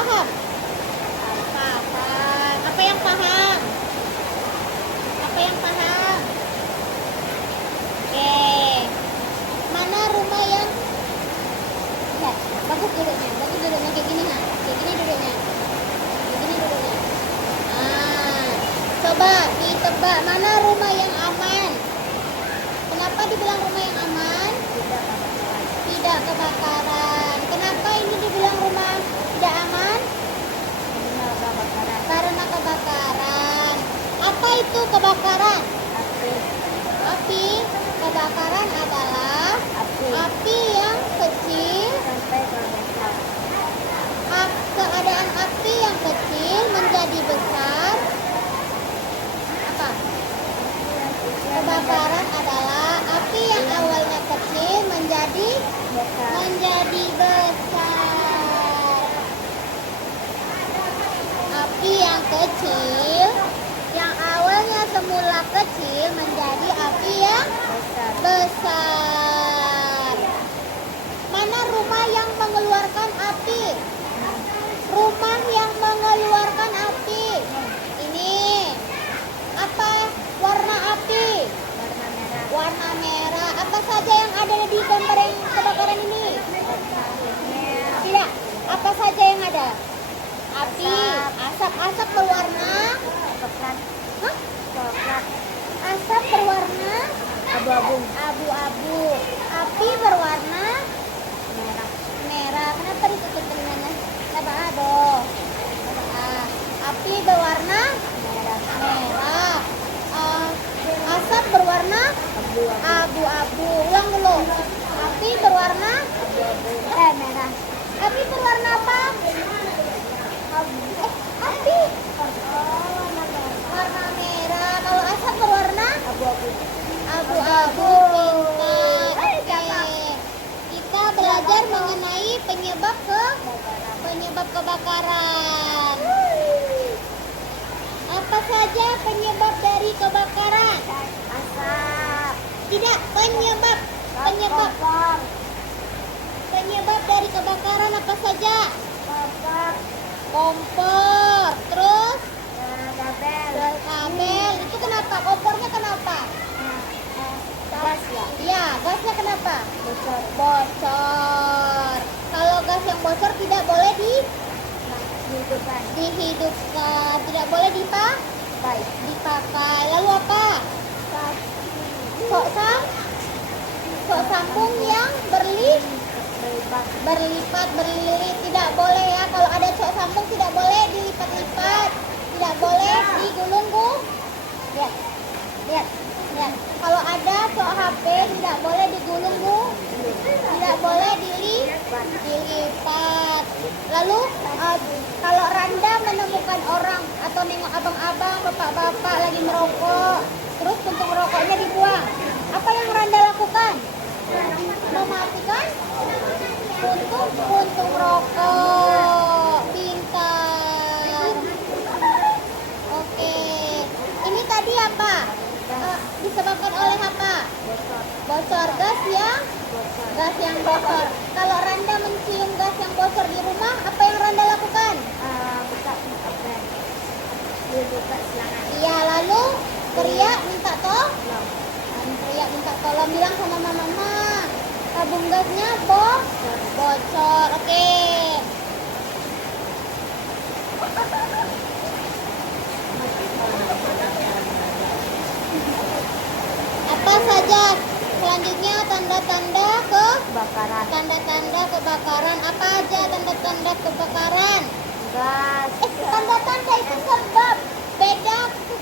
Paham? Paham. Apa yang paham? Apa yang paham? Oke. Mana rumah yang ya, bagus duduknya kayak gini nah. Kayak gini duduknya. Coba ditebak mana rumah yang aman. Kenapa dibilang rumah yang aman? Tidak kebakaran. Kenapa ini dibilang rumah tidak aman? Karena kebakaran. Apa itu kebakaran? Api. Kebakaran adalah api yang kecil. Keadaan api yang kecil menjadi besar. Apa? Kebakaran adalah api yang awalnya kecil menjadi besar. Api yang kecil yang awalnya semula kecil menjadi api yang besar. Mana rumah yang mengeluarkan api? Rumah yang mengeluarkan api. Ini apa warna api? Warna merah. Apa saja yang ada di gambar yang kebakaran ini? Tidak. Apa saja yang ada? Api, asap berwarna asap berwarna abu-abu. Api berwarna merah. Kenapa ditutup telinganya? Api berwarna merah. Asap berwarna abu-abu. Ulang dulu. Api berwarna merah. Api berwarna apa? Api warna merah. Kalau asap berwarna abu-abu. Pintar. Oke. Kita belajar mengenai penyebab kebakaran. Apa saja penyebab dari kebakaran? Asap. Tidak, penyebab dari kebakaran apa saja? Kompor. Terus kabel. Itu kenapa? Kompornya kenapa? Gas ya? Iya, gasnya kenapa? Bocor. Kalau gas yang bocor tidak boleh dihidupkan. Tidak boleh dipakai. Lalu apa? Sok sambung yang berlipat. Tidak boleh ya. Kalau ada sok sambung tidak boleh dilipat-lipat. Tidak boleh digulung-gulung. Lihat. Kalau ada sok HP tidak boleh digulung-gulung. Tidak boleh dilipat. Lalu kalau Randa menemukan orang atau nengok abang-abang, bapak-bapak lagi merokok, terus puntung rokoknya dibuang, apa yang Randa lakukan? Mematikan puntung rokok. Pintar. Oke. Ini tadi apa? Disebabkan oleh apa? Bocor gas yang bocor. Kalau Randa mencium gas yang bocor di rumah, apa yang Randa lakukan? Buka selangan. Iya, lalu teriak minta tolong. Bilang sama mama, tabung gasnya bocor. Oke. Apa saja selanjutnya tanda-tanda kebakaran? Apa aja tanda-tanda kebakaran? Gas. Tanda-tanda itu sebab. Beda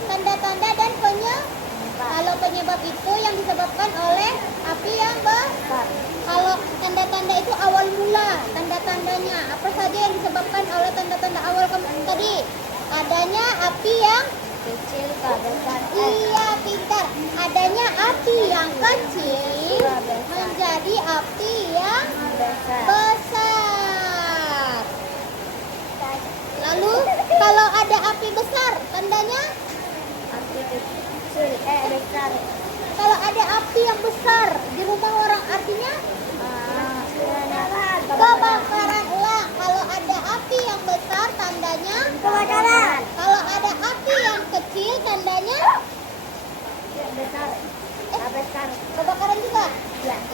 tanda-tanda dan penyebab. Kalau penyebab itu yang disebabkan oleh api yang besar. Kalau tanda-tanda itu awal mula. Tanda-tandanya apa saja yang disebabkan oleh tanda-tanda awal tadi? Adanya api yang Kecil besar. Iya, pintar. Adanya api yang kecil menjadi api yang besar. Lalu kalau ada api besar, tandanya? Api kecil besar. Kalau ada api yang besar di rumah orang, artinya Kebakaran. kebakaran. Ulang. Kalau ada api yang besar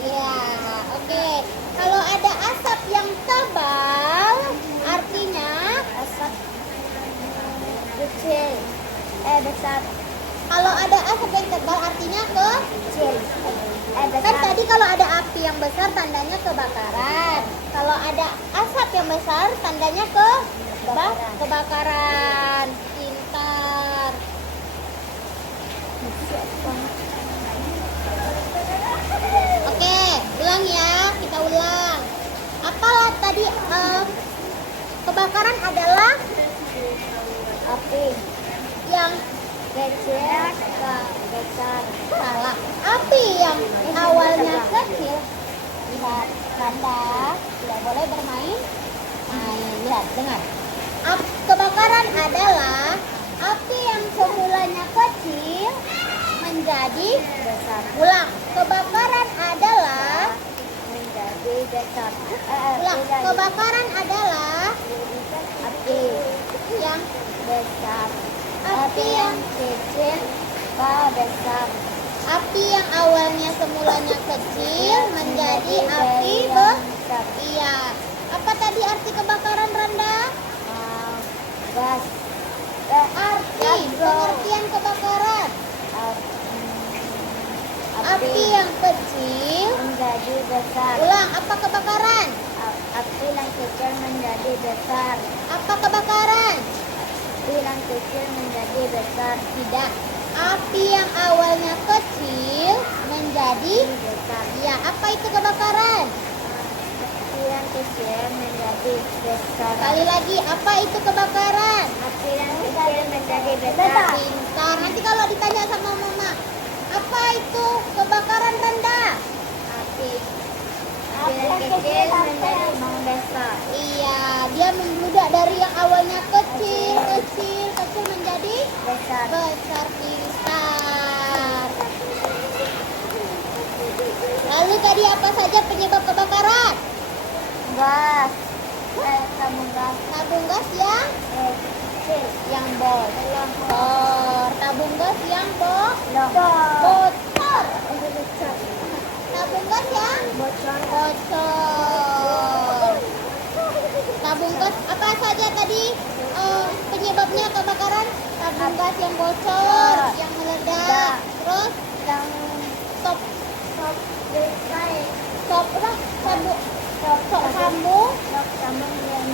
Iya, oke. Kalau ada asap yang tebal, artinya Asap kecil. Besar. kalau ada asap yang tebal artinya Kecil. kan Besar. tadi kalau ada api yang besar tandanya kebakaran. Kalau ada asap yang besar tandanya Kebakaran. kebakaran. Pintar. Oke, ulang ya, kita ulang. Apalah tadi kebakaran adalah Api. yang Kecil ke besar. salah. Api yang awalnya kecil. Lihat, tanda tidak boleh bermain. Lihat, dengar. Kebakaran adalah api yang semulanya kecil menjadi Besar. ulang. Kebakaran adalah Menjadi besar. ulang. Kebakaran adalah Api yang besar. api yang kecil ke besar. api yang awalnya semulanya kecil menjadi api besar. Iya. Apa tadi arti kebakaran, Randa? Gas. Arti pengertian kebakaran. Api yang kecil. menjadi besar. Ulang, apa kebakaran? Api yang kecil menjadi besar. Apa kebakaran? Api yang kecil menjadi besar. Tidak. Api yang awalnya kecil menjadi Besar. ya, apa itu kebakaran? Api yang kecil menjadi besar. Sekali lagi, apa itu kebakaran? Api yang kecil menjadi besar. Pintar. Nanti kalau ditanya sama mama, apa itu kebakaran, Randa? Api yang kecil menjadi membesar. Iya, dia membludak dari yang awalnya kecil menjadi Besar. besar. Pintar. Lalu tadi apa saja penyebab kebakaran? Gas. Tabung gas. Tabung gas yang Kecil. bocor. Tabung gas yang bocor. Tabung gas yang Bocor. bocor. Tabung gas apa saja tadi penyebabnya kebakaran? Tabung gas yang bocor, yang meledak. Terus Yang stop listrik. stop sambung Sambung yang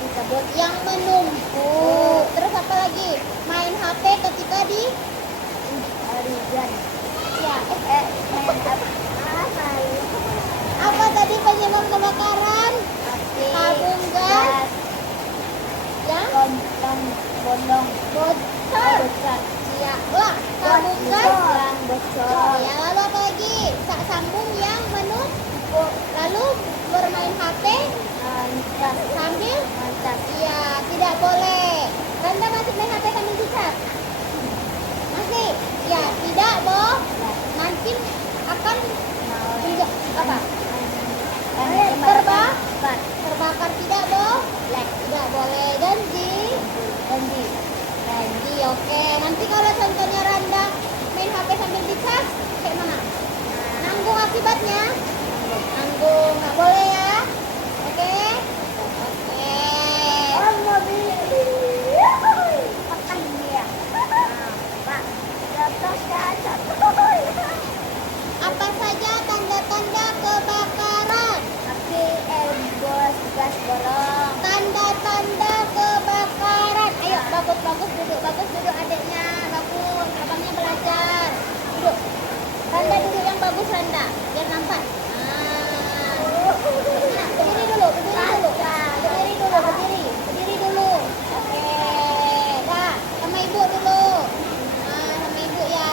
disebut yang menumpuk. Terus apa lagi? Main HP ketika di hujan. ya. Main Apa tadi penyebab kebakaran? api. Tabung gas yang Bondong. bocor. Bocor. Ya, ulang. Tabung gas Yang bocor. ya, lalu apa lagi? Sambung yang menumpuk. Lalu bermain HP sambil ya, tidak boleh. Randa masih main HP sambil dicas? Masih? Ya, tidak boleh. Nanti akan tidak apa? Terbakar tidak boleh. Tidak boleh. Ganti. Oke. Nanti kalau contohnya Randa main HP sambil dicas, kayak mana? Nanggung akibatnya? Nanggung, nggak boleh ya? Oke? Oke. Makan dia. Pak. Apa saja tanda-tanda kebakaran? Api, gas bolong. Tanda-tanda kebakaran. Ayo, bagus duduk adiknya, bagus. Abangnya belajar. Duduk. Randa duduk yang bagus, Randa. Biar nampak. Nah, berdiri dulu. Berdiri dulu. Oke. Dah, sama ibu dulu. Nah, sama ibu ya.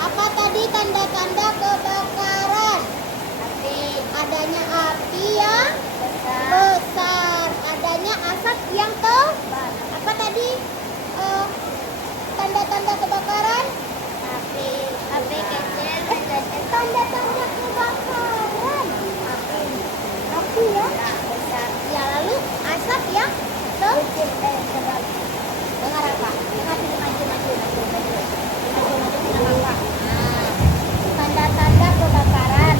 Apa tadi tanda-tanda kebakaran? Adanya api yang besar, adanya asap yang tebal. Apa tadi tanda-tanda kebakaran? Api kecil menjadi Tanda-tanda kebakaran. Api ya. besar. Ya, lalu asap yang tebal. Tebal. Dengar apa? Dengar sini, maju. Maju, sama apa? Nah, tanda-tanda kebakaran.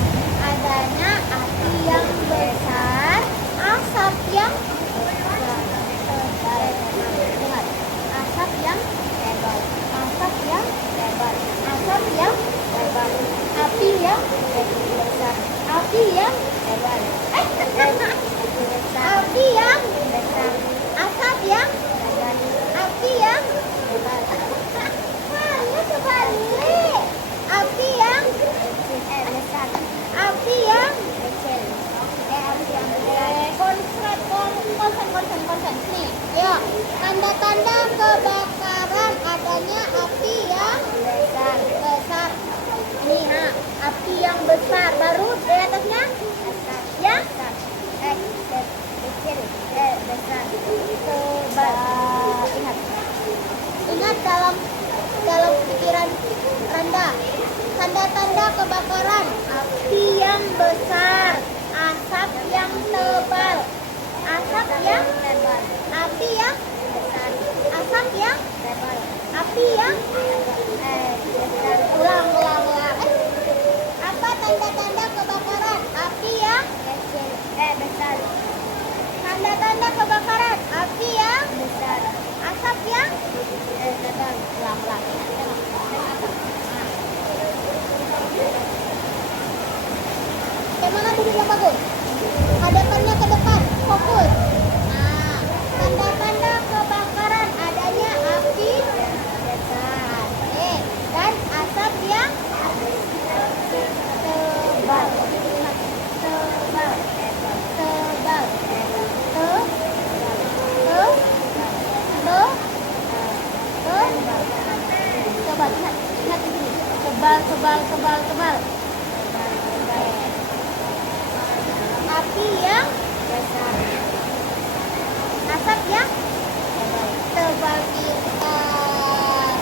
yang besar. Baru di atasnya Besar. yang Besar. Kecil. Besar. tebal. Ingat. Ingat dalam pikiran Randa. Tanda-tanda kebakaran, api yang besar, asap yang tebal. Asap yang Tebal. api yang Besar. asap yang Tebal. api yang Besar. ulang. Apa tanda-tanda kebakaran? Api yang Kecil. Besar. tanda-tanda kebakaran, api yang Besar. asap yang Tebal. ulang. Yang mana duduk yang bagus? Hadapannya ke depan, fokus. Nah, tanda-tanda kebakaran adanya api besar, dan asap yang tebal. Tebal. Tebal. Tebal. Ingat di sini. Tebal. Api yang Besar. asap yang tebal pintar.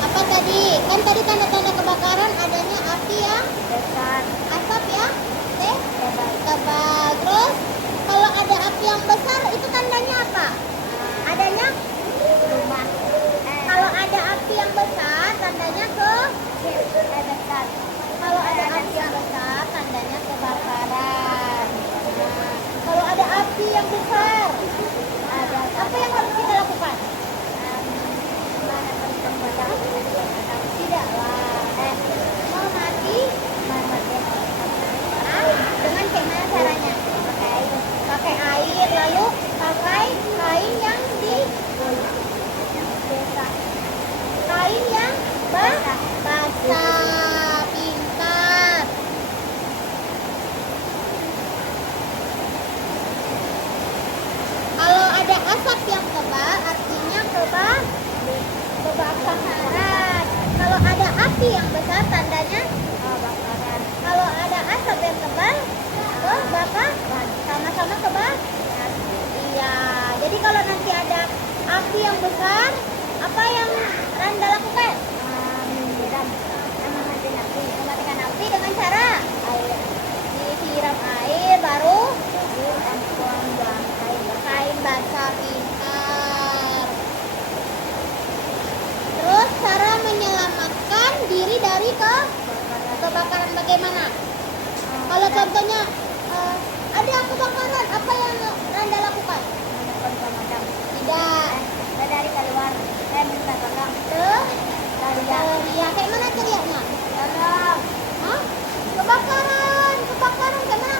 Apa tadi? Kan tadi tanda-tanda kebakaran adanya api yang Besar. asap yang Tebal. tebal. Terus kalau ada api yang besar itu tandanya apa? Adanya Rumah. kalau ada api yang besar tandanya ke Besar. kalau ada api yang besar tandanya kebakaran. Nah, kalau ada api yang besar Ada apa yang harus kita lakukan? mana tempat Tidaklah mau mati dengan gimana caranya? Pakai air lalu pakai kain yang di kain yang basah. Pintar. Kalau ada asap yang tebal artinya kebakaran. Kalau ada api yang besar tandanya kebakaran. kalau ada asap yang tebal kebakaran. Sama-sama kebakaran. Iya. Jadi kalau nanti ada api yang besar, apa yang Randa lakukan? Mematikan api dengan cara disiram air baru kain basah. Pintar. Terus cara menyelamatkan diri dari kebakaran bagaimana? Kalau contohnya ada kebakaran, apa yang Randa lakukan? Tidak. Dari keluar, minta tolong. Teriak. Kayak mana teriaknya? Tolong. Hah? Kebakaran kayak mana?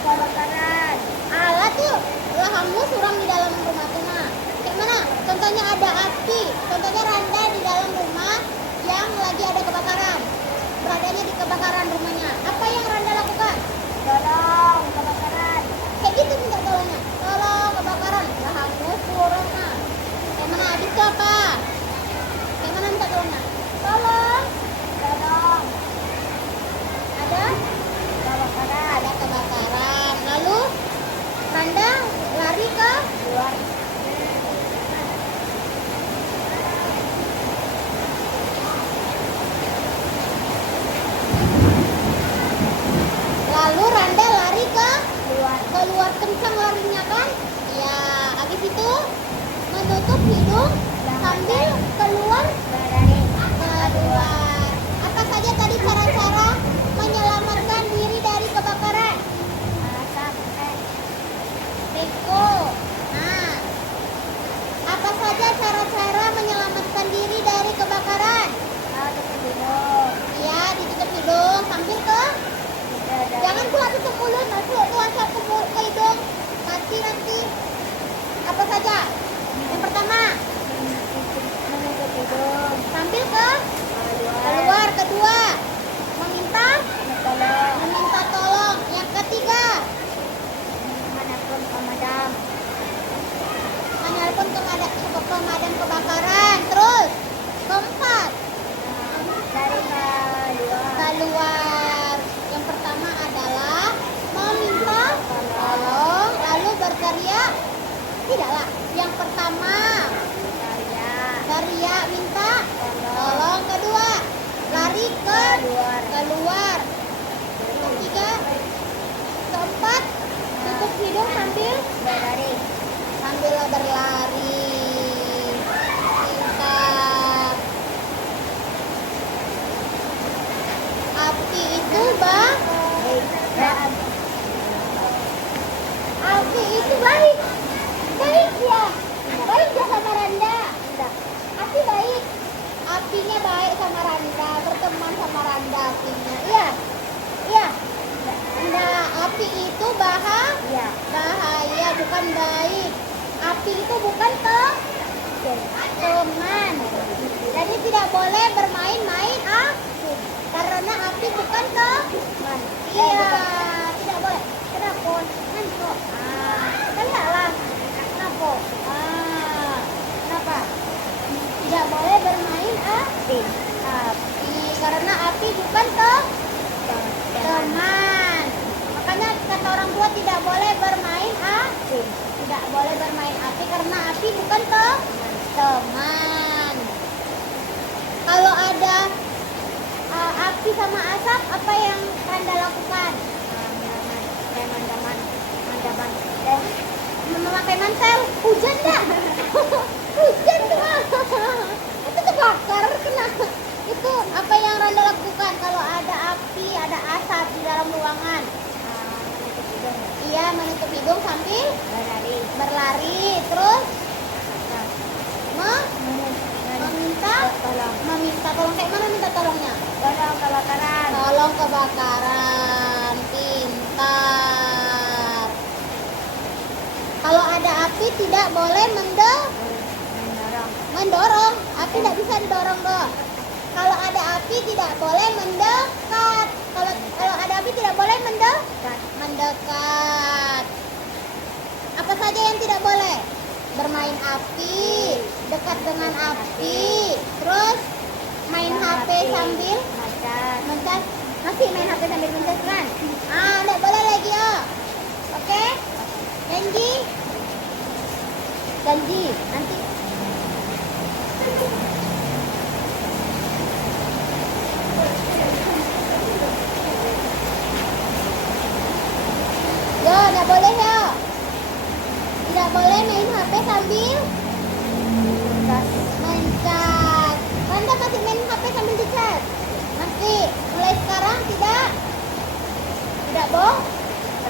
Kebakaran. Alat tuh lahanmu suram di dalam rumah tuh nah. Kayak mana? Contohnya ada api. Contohnya Randa di dalam rumah yang lagi ada kebakaran. Beradanya di kebakaran rumahnya. Apa yang Randa lakukan? Tolong. Kebakaran. Kayak gitu minta tolongnya. Tolong kebakaran. Lahanmu suram nah. Kayak mana? Habis itu apa? Kayak mana minta tolongnya? Tolong. Tolong. Ada? Kebakaran. Ada kebakaran. Lalu Randa lari ke Luar. lalu Randa lari ke Luar. keluar kencang larinya kan? Ya, habis itu menutup hidung sambil keluar. Apa saja tadi cara-cara menyelamatkan diri dari kebakaran? Asap. Riko. Nah, apa saja cara-cara menyelamatkan diri dari kebakaran? Ya, ditutup hidung sambil ke. Jangan pula tutup mulut, masuk tuh asap ke hidung. Mati nanti. Apa saja? Yang pertama, berlari. Sambil berlari. Pintar. Api itu baik. Api itu baik. Baik ya. Baik ya sama Randa. Api baik. Apinya baik sama Randa, berteman sama Randa apinya. Iya. Iya. Nah, api itu bahaya. Bahaya bukan baik. Api itu bukan teman. Jadi tidak boleh bermain-main api. Karena api bukan teman. Iya, tidak boleh. Kenapa? Nanti. Lihatlah. Kenapa? Kenapa? Tidak boleh bermain api. Karena api bukan teman. Makanya kata orang tua tidak boleh bermain api. Tidak boleh bermain api karena api bukan teman. Kalau ada api sama asap, apa yang Randa lakukan? Memakai mantel. Hujan dah. Hujan tuh. Itu terbakar kena. Itu apa yang Randa lakukan kalau ada api, ada asap di dalam ruangan? Iya, menutup hidung sambil berlari. Terus meminta tolong. Kayak mana minta tolongnya? Tolong kebakaran. Pintar. Kalau ada api tidak boleh mendorong. Api tidak bisa didorong dong. Kalau ada api tidak boleh mendekat. Kalau ada api tidak boleh mendekat. Apa saja yang tidak boleh? Bermain api, dekat dengan api, terus main HP sambil mencas. Masih main HP sambil mencas kan? Tidak boleh lagi ya. Oke? Janji. Nanti. Ya, tidak boleh ya. Tidak boleh main HP sambil mencas. Randa masih main HP sambil dicas? Masih. Mulai sekarang tidak boh.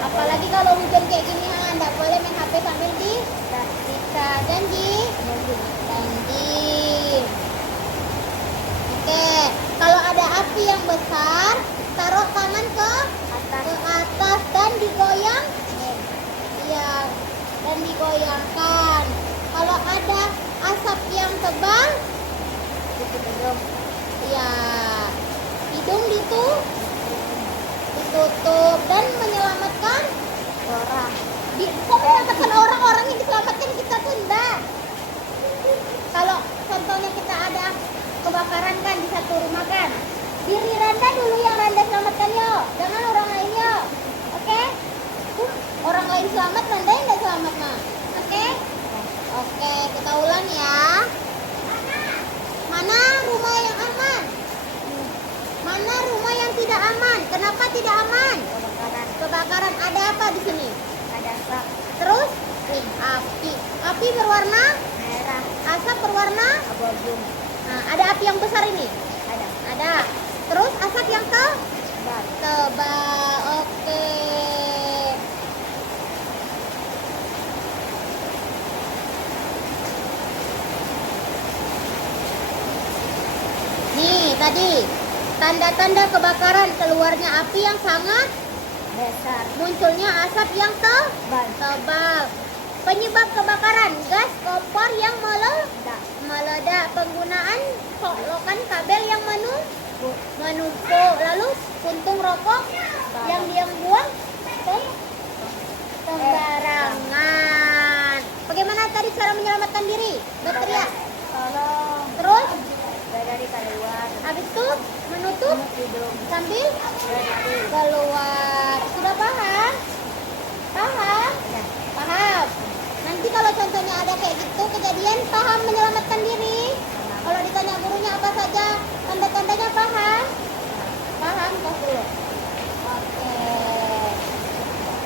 Apalagi kalau hujan kayak gini, tidak boleh main HP sambil dicas. Janji. Oke. Kalau ada api yang besar, taruh tangan ke atas dan digoyang. Iya, dan digoyangkan. Kalau ada asap yang tebal, iya, hidung ditutup dan menyelamatkan orang. Kok menyelamatkan orang yang diselamatkan kita tuh enggak. Kalau contohnya kita ada kebakaran kan di satu rumah kan, diri Randa dulu yang Randa selamatkan yo, jangan orang lain yo. Oke? Orang lain selamat, Randa yang tidak selamat mah. Oke? Oke, kita ulang ya. Mana rumah yang aman? Mana rumah yang tidak aman? Kenapa tidak aman? Kebakaran. Ada apa di sini? Ada asap. Terus api. Api berwarna Merah. asap berwarna Abu-abu. Nah, ada api yang besar ini? Ada. Terus asap yang tebal. Oke. Nih tadi tanda-tanda kebakaran, keluarnya api yang sangat Besar. munculnya asap yang tebal. Penyebab kebakaran, gas kompor yang meledak, penggunaan colokan kabel yang menumpuk, lalu puntung rokok yang buang sembarangan. Bagaimana tadi cara menyelamatkan diri? Berteriak. Tolong. Terus Berlari keluar. habis itu menutup Hidung. sambil Berlari. keluar. Sudah paham? Paham? Ya. Paham. Nanti kalau contohnya ada kayak gitu kejadian, paham menyelamatkan diri. Kalau ditanya gurunya apa saja, tanda-tandanya paham? Paham, tos dulu. Oke.